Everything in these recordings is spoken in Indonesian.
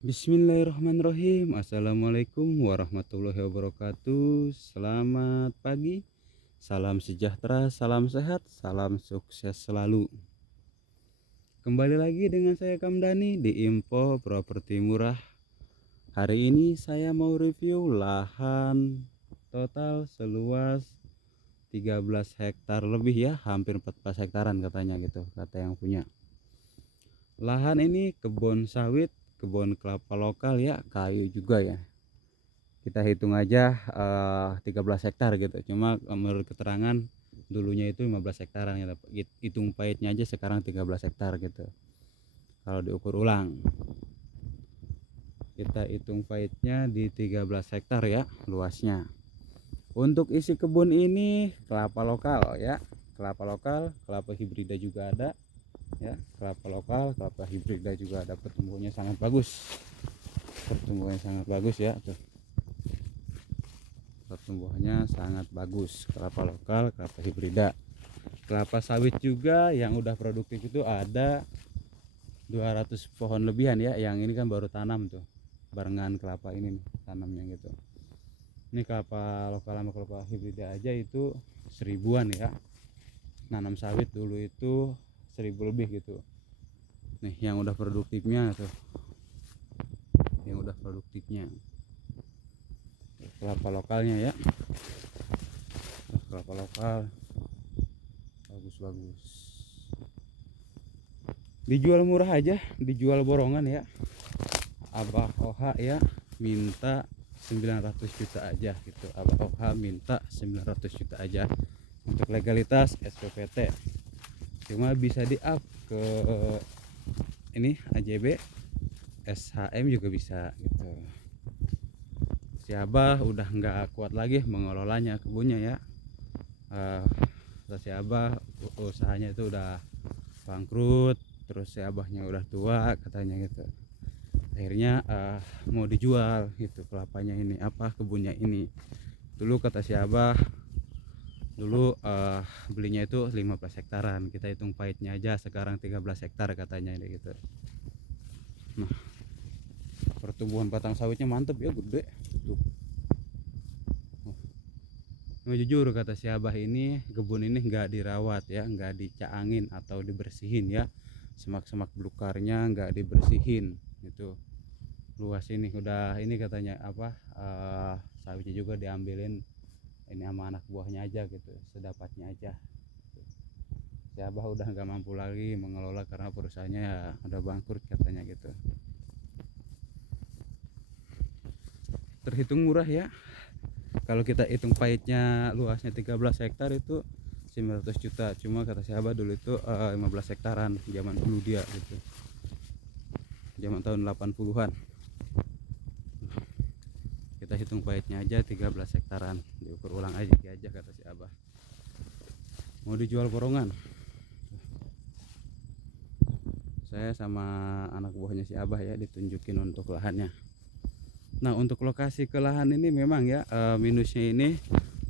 Bismillahirrahmanirrahim. Assalamualaikum warahmatullahi wabarakatuh. Selamat pagi, salam sejahtera, salam sehat, salam sukses selalu. Kembali lagi dengan saya Kamdani di Info Properti Murah. Hari ini saya mau review lahan total seluas 13 hektar lebih ya, hampir 14 hektaran katanya gitu, kata yang punya. Lahan ini kebun sawit, kebun kelapa lokal ya, kayu juga ya. Kita hitung aja 13 hektar gitu. Cuma menurut keterangan dulunya itu 15 hektaran ya. Hitung pahitnya aja sekarang 13 hektar gitu. Kalau diukur ulang, kita hitung pahitnya di 13 hektar ya luasnya. Untuk isi kebun ini kelapa lokal ya. Kelapa lokal, kelapa hibrida juga ada ya, kelapa lokal, kelapa hibrida juga ada. Pertumbuhannya sangat bagus, ya tuh, pertumbuhannya sangat bagus. Kelapa lokal, kelapa hibrida, kelapa sawit juga yang udah produktif itu ada 200 pohon lebihan ya. Yang ini kan baru tanam tuh, barengan kelapa ini nih, tanamnya gitu. Ini kelapa lokal sama kelapa hibrida aja itu 1000-an ya. Nanam sawit dulu itu 1000 lebih gitu. Nih yang udah produktifnya tuh, yang udah produktifnya kelapa lokalnya ya. Kelapa lokal bagus-bagus, dijual murah aja, dijual borongan ya. Abah OH ya minta 900 juta aja gitu. Abah OH minta 900 juta aja untuk legalitas SPPT. Cuma bisa di up ke ini AJB, SHM juga bisa gitu. Si Abah udah nggak kuat lagi mengelolanya kebunnya ya. Si Abah usahanya itu udah bangkrut, terus si Abahnya udah tua katanya gitu. Akhirnya mau dijual gitu kelapanya ini, apa kebunnya ini. Dulu kata si Abah, dulu belinya itu 15 hektaran, kita hitung pahitnya aja sekarang 13 hektar katanya ini gitu. Nah, pertumbuhan batang sawitnya mantep ya, gede tuh. Nah, jujur kata si Abah ini, kebun ini nggak dirawat ya, nggak dicaangin atau dibersihin ya. Semak-semak belukarnya nggak dibersihin gitu. Luas ini udah ini katanya apa, sawitnya juga diambilin ini sama anak buahnya aja gitu, sedapatnya aja. Si Abah udah nggak mampu lagi mengelola karena perusahaannya ya udah bangkrut katanya gitu. Terhitung murah ya. Kalau kita hitung pahitnya luasnya 13 hektar itu 900 juta. Cuma kata si Abah dulu itu 15 hektaran zaman dulu dia gitu. Zaman tahun 80-an. Kita hitung pahitnya aja 13 hektaran, diukur ulang aja kata si Abah. Mau dijual borongan. Saya sama anak buahnya si Abah ya ditunjukin untuk lahannya. Nah, untuk lokasi ke lahan ini memang ya minusnya ini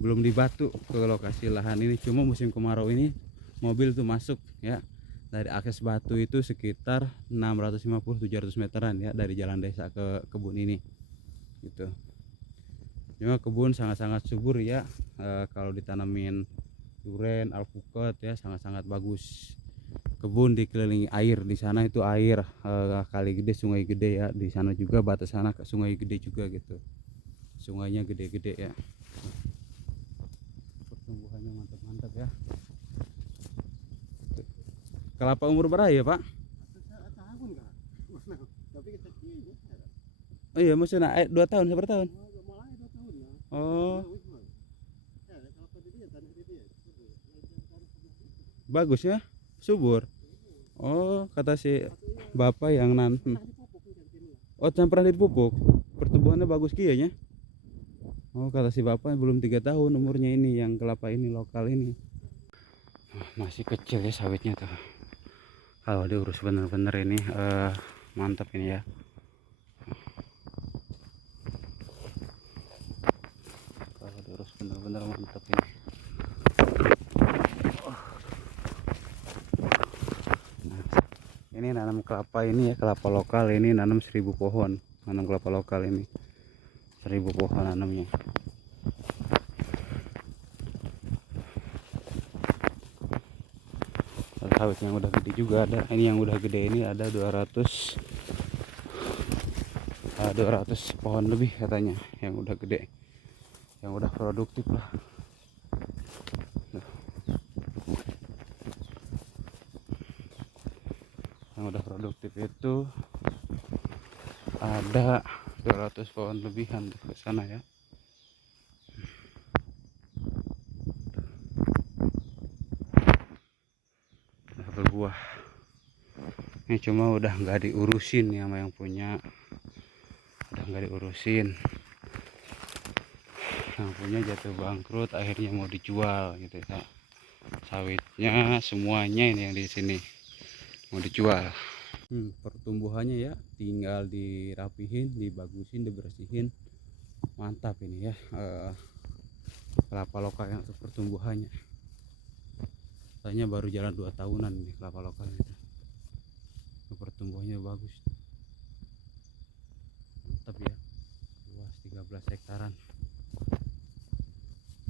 belum dibatu ke lokasi lahan ini. Cuma musim kemarau ini mobil tuh masuk ya. Dari akses Batu itu sekitar 650-700 meteran ya dari jalan desa ke kebun ini gitu. Cuma kebun sangat-sangat subur ya, kalau ditanamin duren, alpukat ya sangat-sangat bagus. Kebun dikelilingi air, di sana itu air kali gede, sungai gede ya. Di sana juga batas sana ke sungai gede juga gitu. Sungainya gede-gede ya. Pertumbuhannya mantap-mantap ya. Kelapa umur berapa ya Pak? Oh iya, maksudnya 2 tahun, seberapa tahun? Oh, bagus ya, subur. Oh, kata si bapak yang nanti. Oh, pernah dipupuk. Pertumbuhannya bagus kayaknya. Oh, kata si bapak belum 3 tahun umurnya ini yang kelapa ini lokal ini. Masih kecil ya sawitnya tuh. Kalau diurus bener-bener ini mantap ini ya. Kalau diurus bener-bener mantap ini. Nah, Ini nanam kelapa ini ya, kelapa lokal ini nanam 1000 pohon. Nanam kelapa lokal ini 1000 pohon nanamnya. Sawit yang udah gede juga ada. Ini yang udah gede ini ada 200 pohon lebih katanya yang udah gede, yang udah produktif lah. Yang udah produktif itu ada 200 pohon lebihan ke sana ya. Udah berbuah. Ini cuma udah nggak diurusin ya sama yang punya, udah nggak diurusin. Yang punya jatuh bangkrut, akhirnya mau dijual gitu ya. Sawitnya semuanya ini yang di sini mau dijual. Pertumbuhannya ya tinggal dirapihin, dibagusin, dibersihin. Mantap ini ya, kelapa lokal yang untuk pertumbuhannya. Katanya baru jalan 2 tahunan nih kelapa lokal itu. Pertumbuhannya bagus. Mantap ya. Luas 13 hektaran.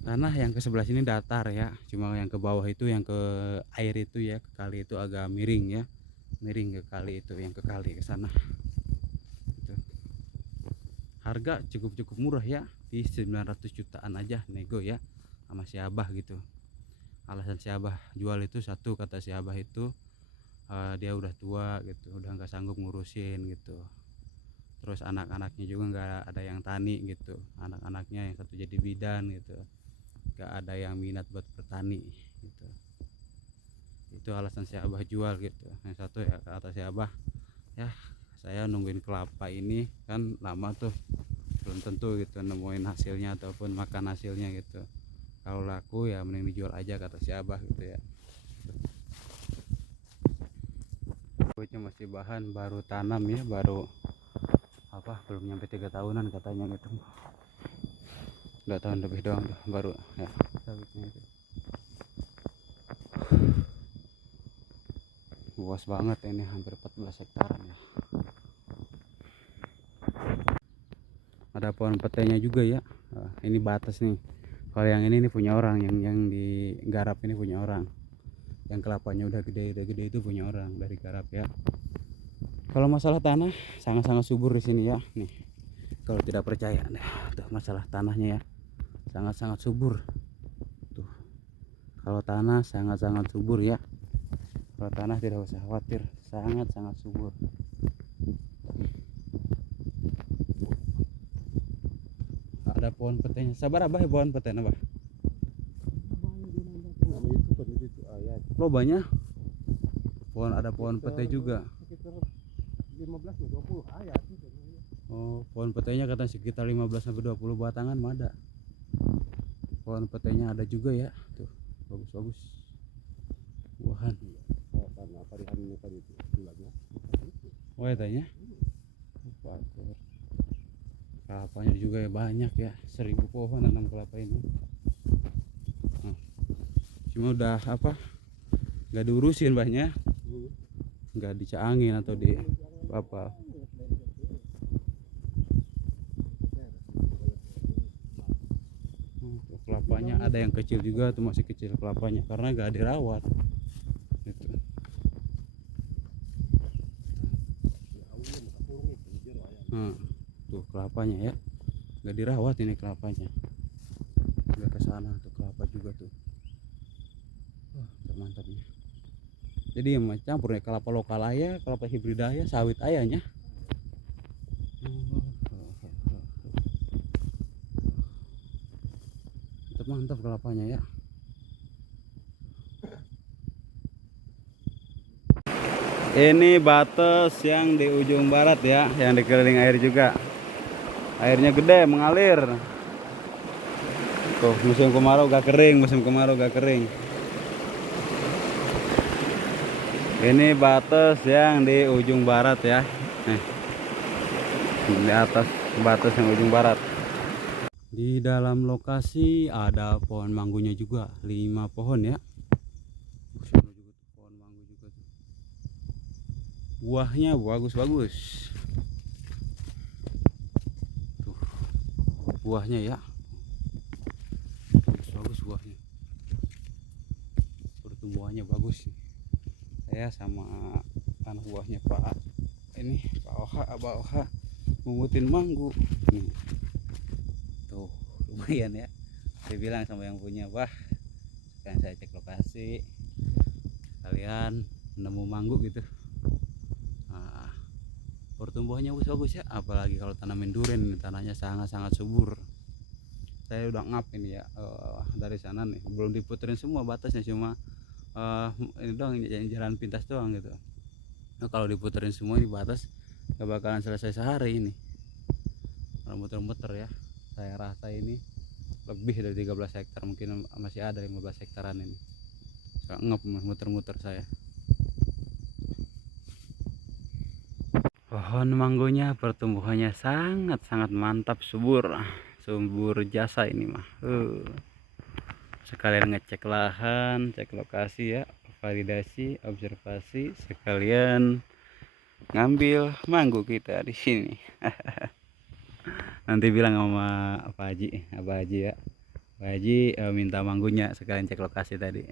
Tanah yang ke sebelah sini datar ya, cuma yang ke bawah itu, yang ke air itu ya, ke kali itu agak miring ya, miring ke kali itu, yang ke kali ke sana. Gitu. Harga cukup murah ya, di 900 jutaan aja nego ya sama si Abah gitu. Alasan si Abah jual itu satu, kata si Abah itu dia udah tua gitu, udah nggak sanggup ngurusin gitu. Terus anak-anaknya juga nggak ada yang tani gitu, anak-anaknya yang satu jadi bidan gitu, nggak ada yang minat buat bertani gitu. Itu alasan si Abah jual gitu. Yang satu ya kata si Abah, ya saya nungguin kelapa ini kan lama tuh, belum tentu gitu nemuin hasilnya ataupun makan hasilnya gitu. Kalau laku ya mending dijual aja, kata si Abah gitu ya. Gue masih bahan, baru tanam ya, baru belum nyampe 3 tahunan katanya gitu. 2 tahun lebih doang tuh baru ya sawitnya itu. Luas banget ini, hampir 14 hektaran ya. Ada pohon petainya juga ya. Ini batas nih. Kalau yang ini punya orang, yang digarap ini punya orang. Yang kelapanya udah gede itu punya orang dari garap ya. Kalau masalah tanah sangat-sangat subur di sini ya. Nih, kalau tidak percaya, nah, tuh masalah tanahnya ya, sangat-sangat subur. Tuh, kalau tanah sangat-sangat subur ya. Kalau tanah tidak usah khawatir, sangat-sangat subur. Ada pohon petainya. Sabar Abah ya, pohon petai Abah. Lo banyak. Ada pohon petai juga. 15-20 ayat. Oh, pohon petainya katanya sekitar 15-20 batangan ada. Pohon petainya ada juga ya. Tuh, bagus-bagus. Buahan. Oh, ya tanya. Kelapanya juga ya banyak ya, 1000 pohon nanam kelapa ini. Cuma udah nggak diurusin banyak, nggak dicaangin atau di apa. Kelapanya ada yang kecil juga tuh, masih kecil kelapanya karena nggak dirawat gitu. Tuh kelapanya ya, nggak dirawat ini kelapanya. Udah ke sana tuh kelapa juga tuh. Mantap nih. Jadi yang campur ya, kelapa lokal ayah, kelapa hibrid ayah, sawit ayahnya. Mantap kelapanya ya. Ini batas yang di ujung barat ya, yang dikeliling air juga. Airnya gede mengalir. Tuh, musim kemarau gak kering. Ini batas yang di ujung barat ya. Nih, di atas batas yang ujung barat. Di dalam lokasi ada pohon manggunya juga, 5 pohon ya. Pohon manggu juga tuh. buahnya bagus-bagus tuh, buahnya ya bagus buahnya, pertumbuhannya bagus. Saya sama anak buahnya Pak Abah Oha mengutin manggu nih. Tuh lumayan ya, saya bilang sama yang punya, bah sekarang saya cek lokasi kalian nemu manggu gitu. Nah, pertumbuhannya bagus ya, apalagi kalau tanamin durian, tanahnya sangat subur. Saya udah ngap ini ya, dari sana nih belum diputerin semua batasnya, cuma ini doang jalan pintas doang gitu. Nah, kalau diputerin semua ini batas gak bakalan selesai sehari ini. Kalau muter-muter ya, saya rasa ini lebih dari 13 hektar, mungkin masih ada 15 hektaran ini. Saya ngap muter-muter saya. Pohon manggonya pertumbuhannya sangat mantap, subur jasa ini mah. Sekalian ngecek lahan, cek lokasi ya, validasi, observasi, sekalian ngambil manggu kita di sini. Nanti bilang sama Pak Haji ya, Pak Haji minta manggunya, sekalian cek lokasi tadi.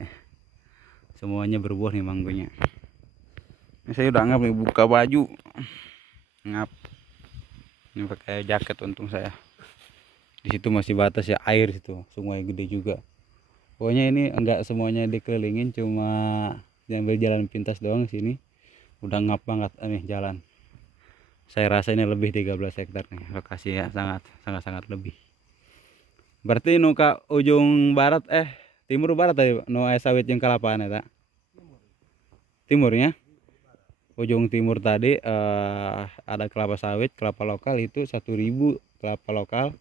Semuanya berbuah nih manggunya. Ini saya udah ngap nih, buka baju ngap. Ini pakai jaket untung saya. Di situ masih batas ya, air situ, sungai gede juga. Pokoknya ini enggak semuanya dikelilingin, cuma diambil jalan pintas doang sini. Udah ngap banget nih jalan. Saya rasa ini lebih 13 hektar nih lokasi ya, sangat lebih. Berarti nuka ujung barat timur barat tadi no sawit yang kelapaan ya, timurnya ujung timur tadi ada kelapa sawit, kelapa lokal itu 1.000 kelapa lokal.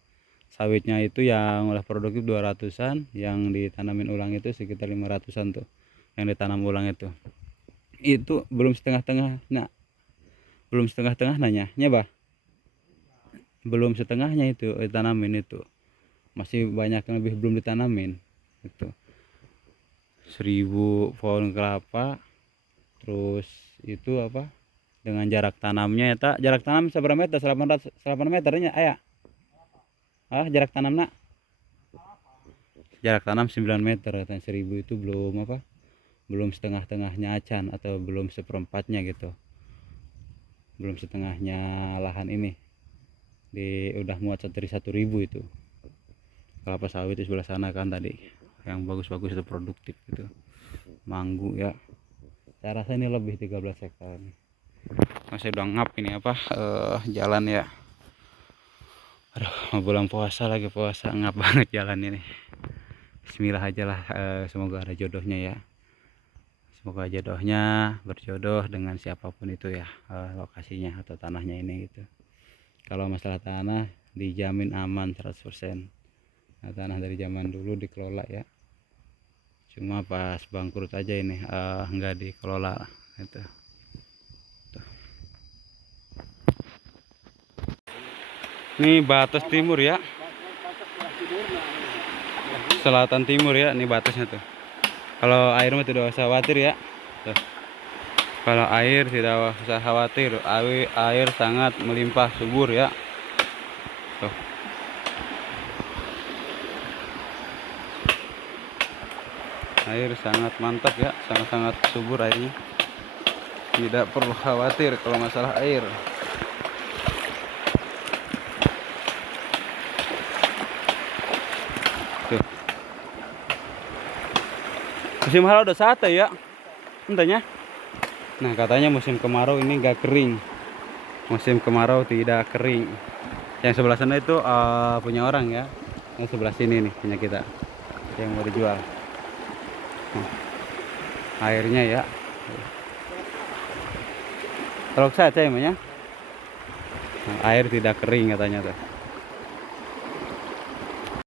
Sawitnya itu yang udah produktif 200-an, yang ditanamin ulang itu sekitar 500-an tuh yang ditanam ulang itu belum setengah-tengah. Nah, belum setengah-tengah nanya bah, belum setengahnya itu ditanamin, itu masih banyak yang lebih belum ditanamin. Itu 1.000 pohon kelapa, terus itu apa dengan jarak tanamnya ya tak, jarak tanam seberapa meter? 8 meternya ayah. Jarak tanam nak, jarak tanam 9 meter katanya. 1.000 itu belum setengah-tengahnya acan, atau belum seperempatnya gitu, belum setengahnya lahan ini udah muat dari 1.000 itu kelapa sawit di sebelah sana kan tadi, yang bagus-bagus itu produktif gitu manggu ya. Saya rasa ini lebih 13 hektar nih. Masih udah ngap ini jalan ya. Aduh, mau bulan puasa lagi, puasa ngap banget jalan ini. Bismillah aja lah, semoga ada jodohnya ya. Semoga jodohnya berjodoh dengan siapapun itu ya, lokasinya atau tanahnya ini gitu. Kalau masalah tanah dijamin aman 100%. Nah, tanah dari zaman dulu dikelola ya. Cuma pas bangkrut aja ini enggak dikelola gitu. Ini batas timur ya, selatan timur ya, ini batasnya tuh. Kalau air mah tidak usah khawatir ya tuh. Kalau air tidak usah khawatir, air sangat melimpah subur ya tuh. Air sangat mantap ya, sangat subur airnya, tidak perlu khawatir kalau masalah air. Tuh. Musim halau udah sate ya entahnya. Nah, katanya musim kemarau ini gak kering, musim kemarau tidak kering. Yang sebelah sana itu punya orang ya, yang sebelah sini nih punya kita yang mau dijual. Airnya ya kalau saya emangnya air tidak kering katanya tuh.